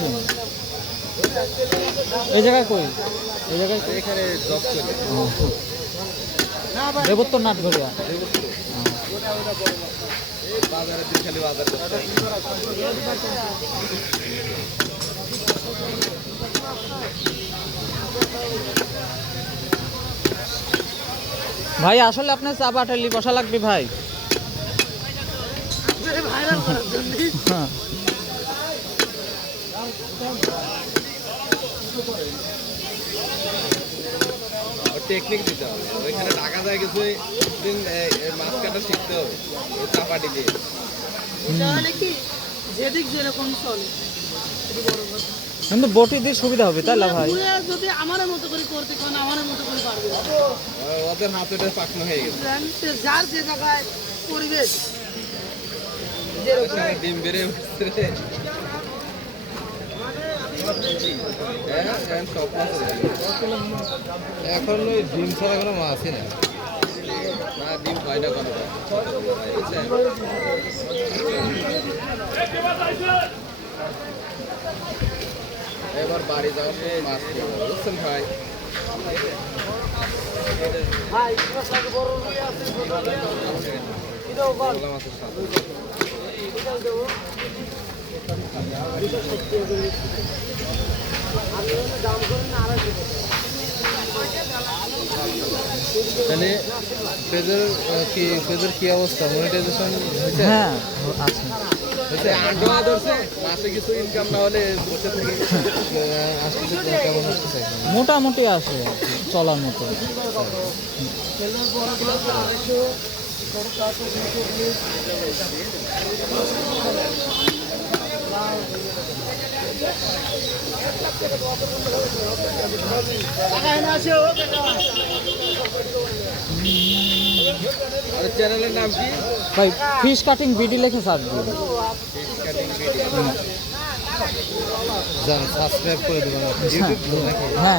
ময়মনসিংহ। এই জায়গায় কই? এই জায়গায় এখানে জব করি। দেবোত্তর নাটঘরিয়া। বাজারের দিন খালি বাজার করতে হয়। ভাই আসলে আপনার চা পাঠালি বসা লাগবে ভাই। হ্যাঁ। টেকনিক দিতে হবে, ওইখানে ঢাকা যায় কিছু দিন মাছ কাটা শিখতে হবে চাপাটি দিয়ে। যেদিক যেরকম চলে কিন্তু বটি দিয়ে সুবিধা হবে তাই না ভাই? পুরো যদি আমার মতো করে করতে কোন আমার মতো করে পারবে না। ওদের হাতে পাকনো হয়ে গেছে। যার যে জায়গায় পরিবেশ ডিম বেড়ে উঠছে রে। এখন ওই ডিম ছাড়া কোনো মাছই না। না ডিম পায়না কোনো এবার বাড়ি যাওয়ার সময় মাছ খেয়ে বুঝছেন ভাই। মাছের সাথে তাহলে পেজের কি অবস্থা, মনিটাইজেশন হয়েছে? হ্যাঁ আছে। আগ্রহ ধরছে মাসে কিছু ইনকাম না হলে বসে থেকে আসতে কেমন হচ্ছে? মোটামুটি আছে চলার মতো। চ্যানেলের নাম কি ভাই? ফিশ কাটিং বিডি লিখে সার্চ দিন। সাবস্ক্রাইব করে দেবেন ইউটিউব নাকি? হ্যাঁ।